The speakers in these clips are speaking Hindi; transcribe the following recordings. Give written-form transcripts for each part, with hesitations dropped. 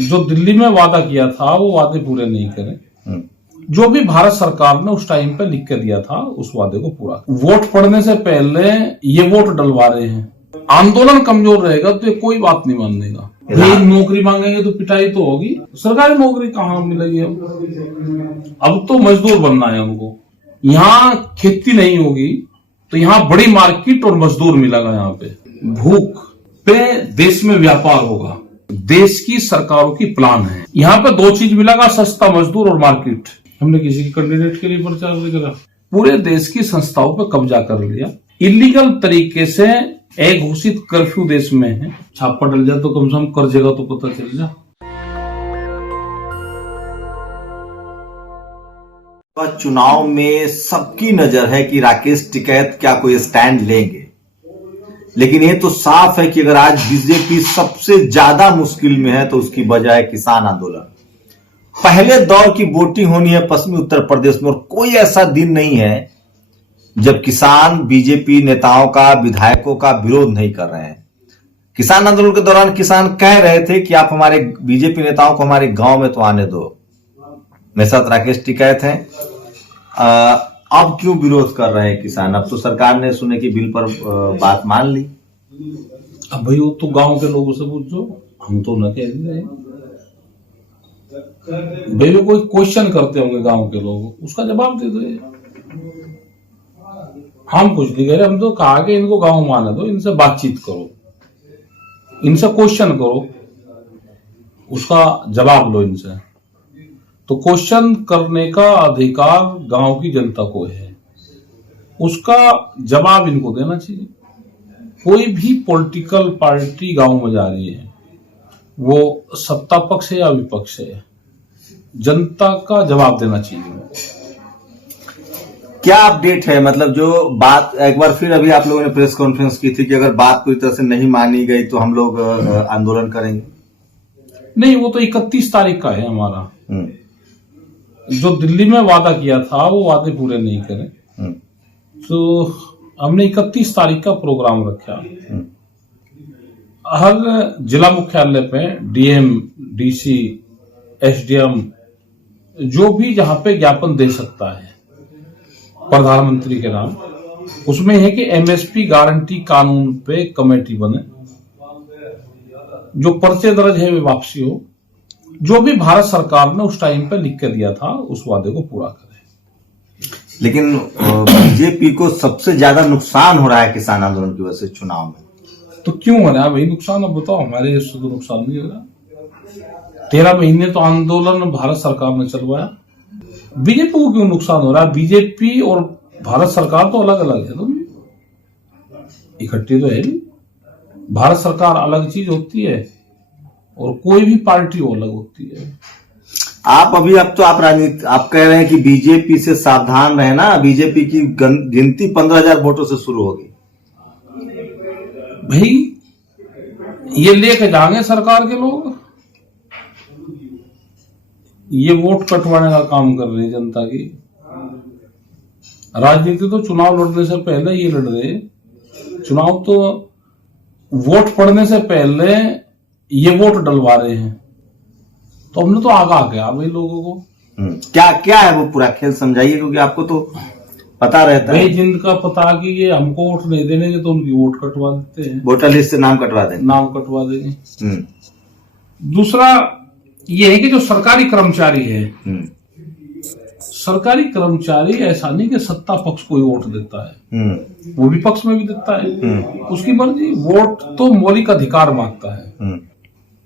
जो दिल्ली में वादा किया था वो वादे पूरे नहीं करे। जो भी भारत सरकार ने उस टाइम पे लिख के दिया था उस वादे को पूरा। वोट पड़ने से पहले ये वोट डलवा रहे हैं। आंदोलन कमजोर रहेगा तो ये कोई बात नहीं मानेगा। भाई नौकरी मांगेंगे तो पिटाई तो होगी। सरकारी नौकरी कहाँ मिलेगी? अब तो मजदूर बनना है उनको। यहाँ खेती नहीं होगी तो यहाँ बड़ी मार्केट और मजदूर मिलेगा। यहाँ पे भूख पे देश में व्यापार होगा। देश की सरकारों की प्लान है। यहाँ पे दो चीज मिलेगा, सस्ता मजदूर और मार्केट। हमने किसी के कैंडिडेट के लिए प्रचार नहीं करा। पूरे देश की संस्थाओं पर कब्जा कर लिया। इलीगल तरीके से एक घोषित कर्फ्यू देश में है। छापा डल जाए तो कम से कम कर जगह तो पता चल जाए। चुनाव में सबकी नजर है कि राकेश टिकैत क्या कोई स्टैंड लेंगे, लेकिन ये तो साफ है कि अगर आज बीजेपी सबसे ज्यादा मुश्किल में है तो उसकी वजह है किसान आंदोलन। पहले दौर की वोटिंग होनी है पश्चिमी उत्तर प्रदेश में और कोई ऐसा दिन नहीं है जब किसान बीजेपी नेताओं का, विधायकों का विरोध नहीं कर रहे हैं। किसान आंदोलन के दौरान किसान कह रहे थे कि आप हमारे बीजेपी नेताओं को हमारे गांव में तो आने दो। मेरे साथ राकेश टिकैत हैं। अब क्यों विरोध कर रहे हैं किसान? अब तो सरकार ने सुने कि बिल पर बात मान ली। अब भाई वो तो गांव के लोगों से पूछो, हम तो न कह रहे। भाई वो कोई क्वेश्चन करते होंगे गांव के लोग, उसका जवाब दे दो। हम कुछ नहीं कह रहे, हम तो कहा कि इनको गांव में आने दो, इनसे बातचीत करो, इनसे क्वेश्चन करो, उसका जवाब लो इनसे। तो क्वेश्चन करने का अधिकार गांव की जनता को है, उसका जवाब इनको देना चाहिए। कोई भी पॉलिटिकल पार्टी गांव में जा रही है, वो सत्ता पक्ष है या विपक्ष है, जनता का जवाब देना चाहिए। क्या अपडेट है? मतलब जो बात एक बार फिर अभी आप लोगों ने प्रेस कॉन्फ्रेंस की थी कि अगर बात पूरी तरह से नहीं मानी गई तो हम लोग आंदोलन करेंगे। नहीं, वो तो 31 तारीख का है हमारा। जो दिल्ली में वादा किया था वो वादे पूरे नहीं करे, तो हमने 31 तारीख का प्रोग्राम रखा। हर जिला मुख्यालय पे डीएम, डीसी, एसडीएम जो भी जहां पे ज्ञापन दे सकता है प्रधानमंत्री के नाम, उसमें है कि एमएसपी गारंटी कानून पे कमेटी बने, जो पर्चे दर्ज है वे वापसी हो। जो भी भारत सरकार ने उस टाइम पे लिख के दिया था उस वादे को पूरा करें। लेकिन बीजेपी को सबसे ज्यादा नुकसान हो रहा है किसान आंदोलन की वजह से चुनाव में। तो क्यों हो रहा है भाई नुकसान? अब बताओ, हमारे देश से तो नुकसान नहीं हो रहा। 13 महीने तो आंदोलन भारत सरकार ने चलवाया। बीजेपी को क्यों नुकसान हो रहा है? बीजेपी और भारत सरकार तो अलग अलग है, तो इकट्ठी तो है नहीं। भारत सरकार अलग चीज होती है और कोई भी पार्टी वो अलग होती है। अब तो आप राजनीति आप कह रहे हैं कि बीजेपी से सावधान रहना। बीजेपी की गिनती 15,000 वोटों से शुरू होगी। भाई ये लेके जाएंगे सरकार के लोग, ये वोट कटवाने का काम कर रहे हैं जनता की। राजनीति तो चुनाव लड़ने से पहले ये लड़ रहे, चुनाव तो वोट पड़ने से पहले ये वोट डलवा रहे हैं। तो हमने तो आगाह किया भाई लोगों को। क्या क्या है वो पूरा खेल समझाइए, क्योंकि आपको तो पता रहता है। जिनका पता कि ये हमको वोट नहीं देंगे तो उनकी वोट कटवा देते हैं, वोटर लिस्ट से नाम कटवा देंगे। दूसरा ये है कि जो सरकारी कर्मचारी है, सरकारी कर्मचारी ऐसा नहीं कि सत्ता पक्ष कोई वोट देता है, वो विपक्ष में भी देता है, उसकी मर्जी। वोट तो मौलिक अधिकार मांगता है।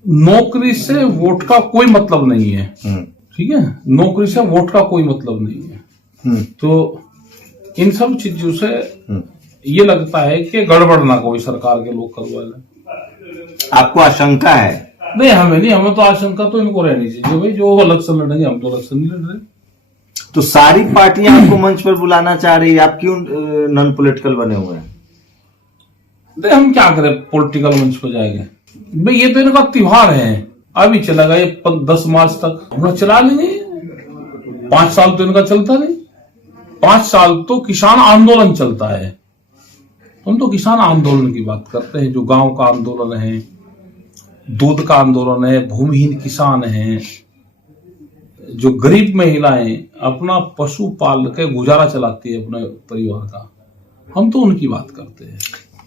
नौकरी से वोट का कोई मतलब नहीं है, ठीक है? नौकरी से वोट का कोई मतलब नहीं है। तो इन सब चीजों से ये लगता है कि गड़बड़ ना कोई सरकार के लोग करवा लें। आपको आशंका है? नहीं, हमें नहीं। हमें तो आशंका तो इनको रहनी चाहिए भाई, जो इलेक्शन लड़ेंगे, हम तो इलेक्शन नहीं लड़ रहे। तो सारी पार्टियां आपको मंच पर बुलाना चाह रही है, आप क्यों नॉन पॉलिटिकल बने हुए हैं? हम क्या करें, पॉलिटिकल मंच पर जाएंगे भाई? ये तो इनका त्योहार है, अभी चला गया 10 मार्च तक, अपना चला लेंगे। 5 साल तो इनका चलता नहीं। 5 साल तो किसान आंदोलन चलता है। हम तो किसान आंदोलन की बात करते हैं, जो गांव का आंदोलन है, दूध का आंदोलन है, भूमिहीन किसान हैं, जो गरीब महिलाएं अपना पशु पाल के गुजारा चलाती है अपने परिवार का, हम तो उनकी बात करते हैं।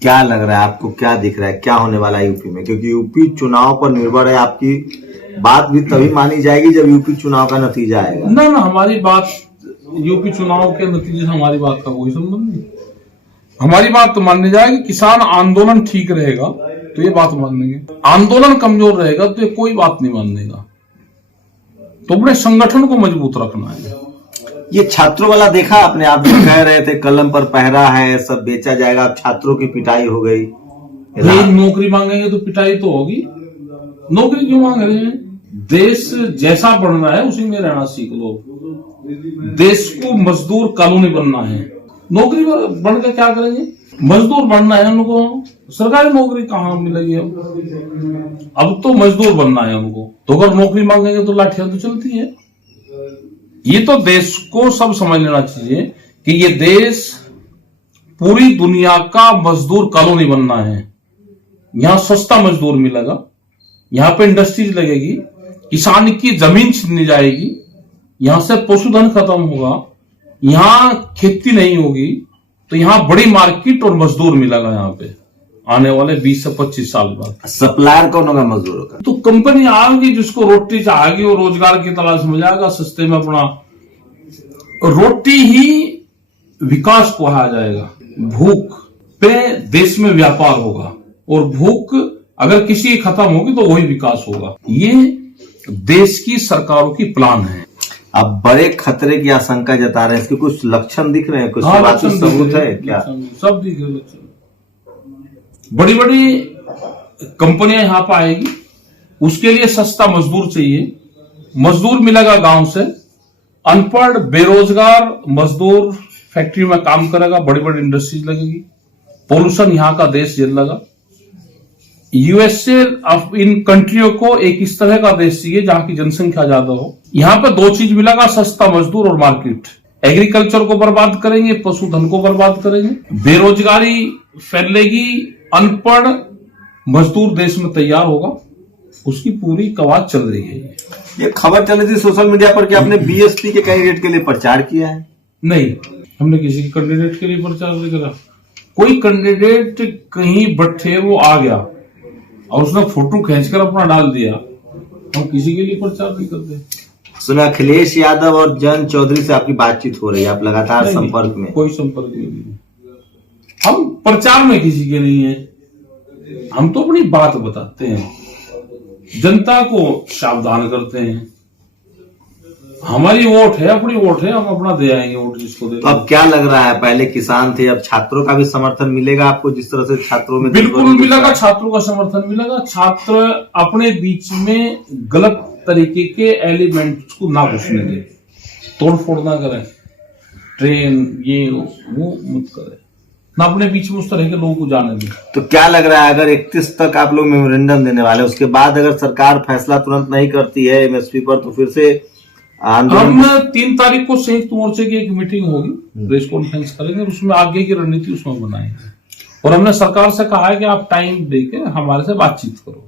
क्या लग रहा है आपको, क्या दिख रहा है, क्या होने वाला है यूपी में? क्योंकि यूपी चुनाव पर निर्भर है। आपकी बात भी तभी मानी जाएगी जब यूपी चुनाव का नतीजा आएगा। ना हमारी बात यूपी चुनाव के नतीजे से हमारी बात का कोई संबंध नहीं। हमारी बात तो माननी जाएगी, किसान आंदोलन ठीक रहेगा तो ये बात मानेंगे, आंदोलन कमजोर रहेगा तो ये कोई बात नहीं मानेगा। तो अपने संगठन को मजबूत रखना है। ये छात्रों वाला देखा आपने, आप जो कह रहे थे कलम पर पहरा है, सब बेचा जाएगा, अब छात्रों की पिटाई हो गई। नौकरी मांगेंगे तो पिटाई तो होगी। नौकरी क्यों मांग रहे हैं? देश जैसा बढ़ना है उसी में रहना सीख लो। देश को मजदूर कॉलोनी बनना है, नौकरी बन के क्या करेंगे? मजदूर बनना है उनको, सरकारी नौकरी कहाँ मिलेगी? अब तो मजदूर बनना है उनको, तो अगर नौकरी मांगेंगे तो लाठियां तो चलती है। ये तो देश को सब समझ लेना चाहिए कि ये देश पूरी दुनिया का मजदूर कॉलोनी बनना है। यहाँ सस्ता मजदूर मिलेगा, यहाँ पे इंडस्ट्रीज लगेगी, किसान की जमीन छीनी जाएगी, यहां से पशुधन खत्म होगा, यहाँ खेती नहीं होगी, तो यहाँ बड़ी मार्केट और मजदूर मिलेगा यहाँ पे आने वाले 20 से 25 साल बाद। सप्लायर कौन होगा मजदूरों का? तो कंपनी आएगी, जिसको रोटी चाहेगी वो रोजगार की तलाश में जाएगा, सस्ते में अपना रोटी ही विकास को आ जाएगा। भूख पे देश में व्यापार होगा, और भूख अगर किसी की खत्म होगी तो वही विकास होगा। ये देश की सरकारों की प्लान है। अब बड़े खतरे की आशंका जता रहे हैं, इसके कुछ लक्षण दिख रहे हैं, कुछ लक्षण सबूत है क्या? सब दिख रहे लक्षण। बड़ी बड़ी कंपनियां यहां पर आएगी, उसके लिए सस्ता मजदूर चाहिए, मजदूर मिलेगा गांव से, अनपढ़ बेरोजगार मजदूर फैक्ट्री में काम करेगा, बड़ी बड़ी इंडस्ट्रीज लगेगी, पोल्यूशन यहाँ का देश झेलेगा। यूएसए इन कंट्रियों को एक इस तरह का देश चाहिए जहां की जनसंख्या ज्यादा हो। यहाँ पे दो चीज मिलेगा, सस्ता मजदूर और मार्केट। एग्रीकल्चर को बर्बाद करेंगे, पशुधन को बर्बाद करेंगे, बेरोजगारी फैलेगी, अनपढ़ मजदूर देश में तैयार होगा, उसकी पूरी कवायद चल रही है। ये खबर चल रही थी सोशल मीडिया पर कि आपने बीएसपी के कैंडिडेट के लिए प्रचार किया है। नहीं, हमने किसी के कैंडिडेट के लिए प्रचार नहीं करा। कोई कैंडिडेट कहीं बैठे वो आ गया और उसने फोटो खींचकर अपना डाल दिया, हम किसी के लिए प्रचार नहीं करते। सुना अखिलेश यादव और जयंत चौधरी से आपकी बातचीत हो रही है, आप लगातार संपर्क में? कोई संपर्क नहीं, हम प्रचार में किसी के नहीं है। हम तो अपनी बात बताते हैं, जनता को सावधान करते हैं। हमारी वोट है, अपनी वोट है, हम अपना दे आएंगे वोट जिसको दे। तो अब क्या लग रहा है, पहले किसान थे, अब छात्रों का भी समर्थन मिलेगा आपको? जिस तरह से छात्रों में बिल्कुल मिलेगा, छात्रों का समर्थन मिलेगा। छात्र अपने बीच में गलत तरीके के एलिमेंट्स को ना घुसने दे, तोड़फोड़ ना करें, ट्रेन ये वो मत करें, ना अपने बीच में उस तरह के लोगों को जाने दें। तो क्या लग रहा है, अगर 31 तक आप लोग मेमोरेंडम देने वाले, उसके बाद अगर सरकार फैसला तुरंत नहीं करती है एमएसपी पर, तो फिर से हम 3 तारीख को संयुक्त मोर्चे की एक मीटिंग होगी, प्रेस कॉन्फ्रेंस करेंगे, उसमें आगे की रणनीति उसमें बनाएंगे। और हमने सरकार से कहा है कि आप टाइम देके हमारे से बातचीत करो।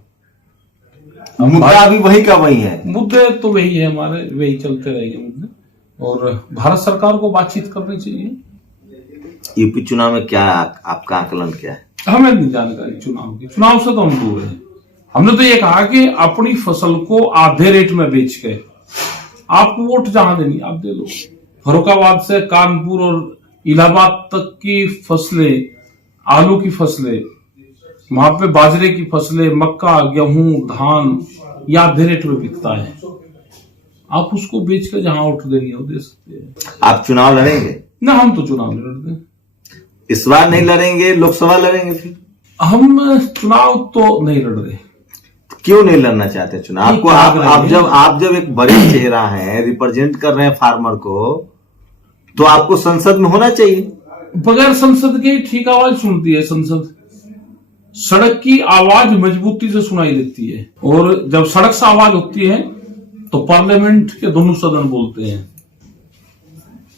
मुद्दा अभी वही का वही है, मुद्दे तो वही है हमारे, वही चलते रहेंगे मुद्दे, और भारत सरकार को बातचीत करनी चाहिए। यूपी चुनाव में क्या आपका आकलन क्या है? हमें नहीं जानकारी चुनाव की, चुनाव से तो हम दूर हैं। हमने तो ये कहा कि अपनी फसल को आधे रेट में बेच के आपको वोट जहां देनी आप दे लो। फरुखाबाद से कानपुर और इलाहाबाद तक की फसलें, आलू की फसलें, वहां पे बाजरे की फसलें, मक्का, गेहूं, धान, या आधे रेट में बिकता है। आप उसको बेच के जहां वोट देनी हो दे सकते हैं। आप चुनाव लड़ेंगे? ना, हम तो चुनाव नहीं लड़ते। इस बार नहीं लड़ेंगे, लोकसभा लड़ेंगे? फिर हम चुनाव तो नहीं लड़ रहे। क्यों नहीं लड़ना चाहते चुनाव? आपको आप जब एक बड़े चेहरा हैं, रिप्रेजेंट कर रहे हैं फार्मर को, तो आपको संसद में होना चाहिए। बगैर संसद के ठीक आवाज सुनती है संसद। सड़क की आवाज मजबूती से सुनाई देती है, और जब सड़क से आवाज होती है तो पार्लियामेंट के दोनों सदन बोलते हैं।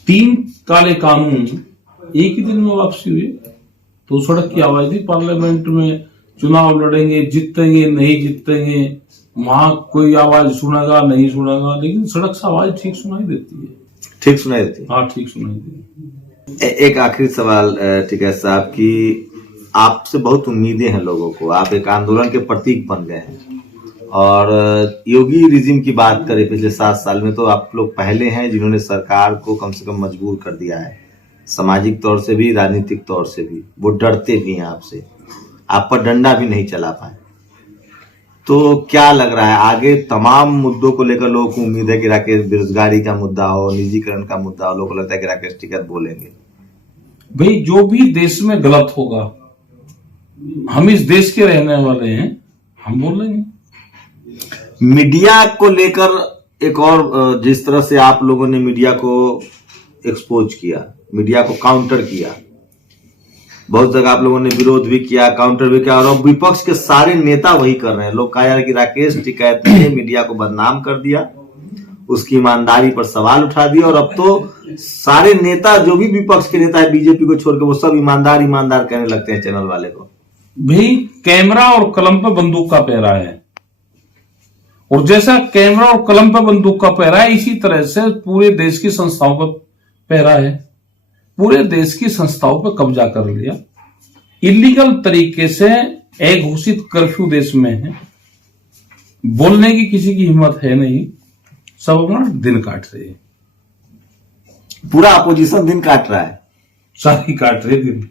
3 काले कानून एक ही दिन में वापसी हुई, तो सड़क की आवाज थी। पार्लियामेंट में चुनाव लड़ेंगे, जीतेंगे नहीं जीतेंगे, वहां कोई आवाज सुनेगा नहीं सुनेगा, लेकिन सड़क से आवाज ठीक सुनाई देती है। ठीक सुनाई देती है। हाँ, ठीक सुनाई देती है। एक आखिरी सवाल टिकैत साहब की, आपसे बहुत उम्मीदें हैं लोगों को, आप एक आंदोलन के प्रतीक बन गए हैं, और योगी रिजिम की बात करें पिछले 7 साल में तो आप लोग पहले हैं जिन्होंने सरकार को कम से कम मजबूर कर दिया है, सामाजिक तौर से भी राजनीतिक तौर से भी। वो डरते भी हैं आपसे, आप पर डंडा भी नहीं चला पाए। तो क्या लग रहा है आगे तमाम मुद्दों को लेकर लोगों को उम्मीद है कि राकेश, बेरोजगारी का मुद्दा हो, निजीकरण का मुद्दा हो, लोगों को लगता है कि राकेश टिकैत बोलेंगे। भाई, जो भी देश में गलत होगा, हम इस देश के रहने वाले हैं, हम बोलेंगे। मीडिया को लेकर एक और, जिस तरह से आप लोगों ने मीडिया को एक्सपोज किया, मीडिया को काउंटर किया, बहुत जगह आप लोगों ने विरोध भी किया, काउंटर भी किया, और अब विपक्ष के सारे नेता वही कर रहे हैं। लोग कहा जा रहा है कि राकेश टिकैत ने मीडिया को बदनाम कर दिया, उसकी ईमानदारी पर सवाल उठा दिया, और अब तो सारे नेता, जो भी विपक्ष के नेता है बीजेपी को छोड़ के, वो सब ईमानदार ईमानदार कहने लगते हैं चैनल वाले को। भाई, कैमरा और कलम पे बंदूक का पहरा है, और जैसा कैमरा और कलम पे बंदूक का पहरा है, इसी तरह से पूरे देश की संस्थाओं पर पहरा है। पूरे देश की संस्थाओं पर कब्जा कर लिया, इलीगल तरीके से एक घोषित कर्फ्यू देश में है, बोलने की किसी की हिम्मत है नहीं, सब अपना दिन काट रहे हैं। पूरा अपोजिशन दिन काट रहा है, सारी काट रहे दिन,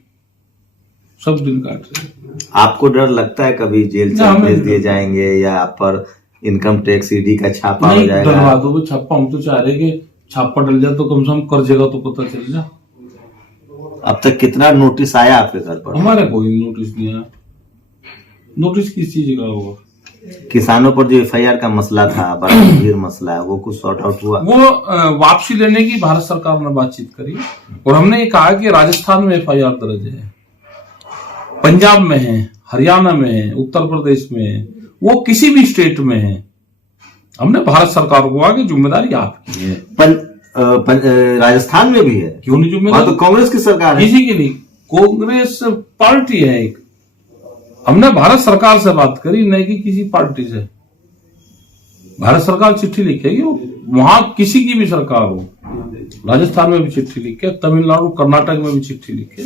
सब दिन काट रहे। आपको डर लगता है कभी जेल से भेज दिए जाएंगे, या आप पर इनकम टैक्स ईडी का छापा हो जाएगा? डरवा दो छापा, हम तो चाह रहे कि छापा डल जाए तो कम से कम कर जगह तो पता चल जाए। अब तक कितना नोटिस आया आपके घर पर? हमारे कोई नोटिस नहीं आया। नोटिस किस चीज का होगा? किसानों पर जो एफआईआर का मसला था, बड़ा गंभीर मसला है, वो कुछ सॉर्ट आउट हुआ? वो वापसी लेने की भारत सरकार ने बातचीत करी, और हमने ये कहा कि राजस्थान में एफआईआर दर्ज है, पंजाब में है, हरियाणा में है, उत्तर प्रदेश में है, वो किसी भी स्टेट में है। हमने भारत सरकार को कहा कि जिम्मेदारी आपकी है। राजस्थान में भी है, क्यों नहीं जिम्मेदारी? तो कांग्रेस की सरकार है। किसी की नहीं, कांग्रेस पार्टी है एक। हमने भारत सरकार से बात करी, नहीं कि किसी पार्टी से। भारत सरकार चिट्ठी लिखेगी, वहां किसी की भी सरकार हो, राजस्थान में भी चिट्ठी लिखे, तमिलनाडु कर्नाटक में भी चिट्ठी लिखे,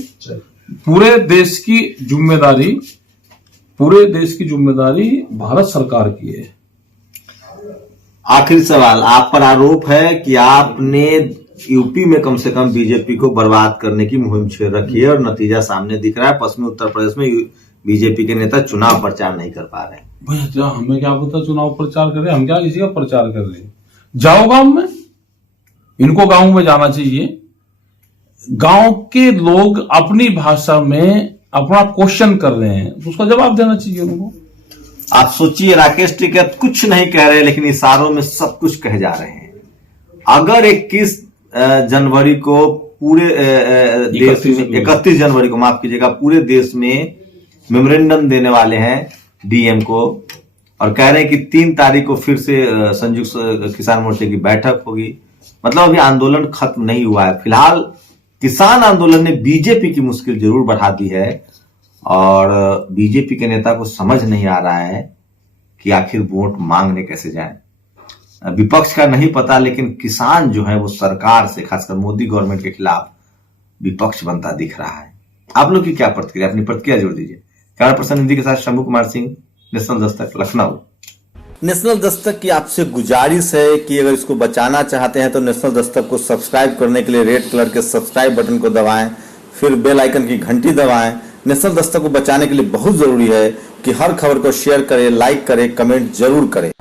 पूरे देश की जिम्मेदारी भारत सरकार की है। आखिरी सवाल, आप पर आरोप है कि आपने यूपी में कम से कम बीजेपी को बर्बाद करने की मुहिम छेड़ रखी है, और नतीजा सामने दिख रहा है। पश्चिमी उत्तर प्रदेश में बीजेपी के नेता चुनाव प्रचार नहीं कर पा रहे। भैया, हमें क्या पता चुनाव प्रचार कर रहे हैं? हम क्या किसी का प्रचार कर रहे हैं? जाओ गांव में, इनको गांव में जाना चाहिए। गांव के लोग अपनी भाषा में अपना क्वेश्चन कर रहे हैं, तो उसका जवाब देना चाहिए उनको। आप सोचिए, राकेश टिकैत कुछ नहीं कह रहे, लेकिन इशारों में सब कुछ कहे जा रहे हैं। अगर 21 जनवरी को पूरे देश में, 31 जनवरी को माफ कीजिएगा, पूरे देश में मेमोरेंडम देने वाले हैं डीएम को, और कह रहे हैं कि 3 तारीख को फिर से संयुक्त किसान मोर्चे की बैठक होगी। मतलब अभी आंदोलन खत्म नहीं हुआ है। फिलहाल किसान आंदोलन ने बीजेपी की मुश्किल जरूर बढ़ा दी है, और बीजेपी के नेता को समझ नहीं आ रहा है कि आखिर वोट मांगने कैसे जाएं। विपक्ष का नहीं पता, लेकिन किसान जो है वो सरकार से, खासकर मोदी गवर्नमेंट के खिलाफ विपक्ष बनता दिख रहा है। आप लोग की क्या प्रतिक्रिया? अपनी प्रतिक्रिया जोड़ दीजिए। कैमरा पर्सन हिंदी के साथ शंभू कुमार सिंह, नेशनल दस्तक, लखनऊ। नेशनल दस्तक की आपसे गुजारिश है कि अगर इसको बचाना चाहते हैं तो नेशनल दस्तक को सब्सक्राइब करने के लिए रेड कलर के सब्सक्राइब बटन को दबाएं, फिर बेल आइकन की घंटी दबाएं। नेशनल दस्तक को बचाने के लिए बहुत जरूरी है कि हर खबर को शेयर करें, लाइक करें, कमेंट जरूर करें।